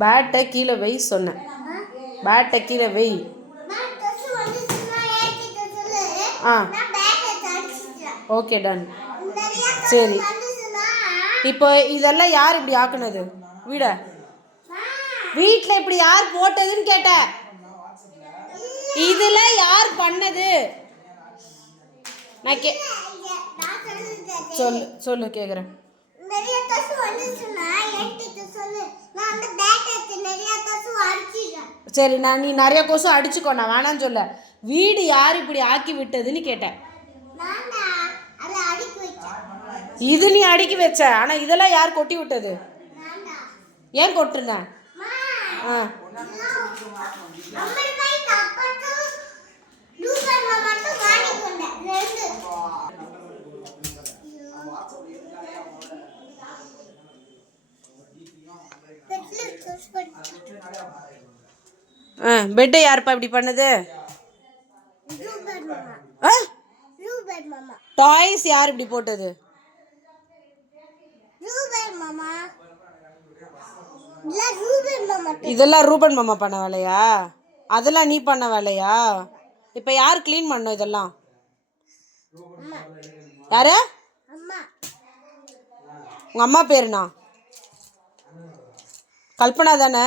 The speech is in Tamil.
பேட்டை கீழே வை சொன்னேன். பேட்டை கீழே வை. ஆ ஓகே டன். சரி, இப்போ இதெல்லாம் யார் இப்படி ஆக்குனது? வீட்டில் இப்படி யார் போட்டதுன்னு கேட்டேன். இதில் யார் பண்ணது? நான் சொல்லு கேட்குறேன். சரி, நீ நிறைய கொசு அடிச்சுக்கோ, நான் வேணான்னு சொல்ல. வீடு யார் இப்படி ஆக்கி விட்டதுன்னு கேட்டேன். இது நீ அடுக்கி வச்ச, ஆனால் இதெல்லாம் யார் கொட்டி விட்டது? ஏன் கொட்டுங்க? ஆ பெட்டை யாருப்பா இப்படி பண்ணது? டாய்ஸ் யார் இப்படி போட்டது? இதெல்லாம் ரூபன் மாமா பண்ண வேலையா? அதெல்லாம் நீ பண்ண வேலையா? இப்போ யார் க்ளீன் பண்ணோம் இதெல்லாம்? யாரு? உங்கள் அம்மா பேருண்ணா? கல்பனா தானே?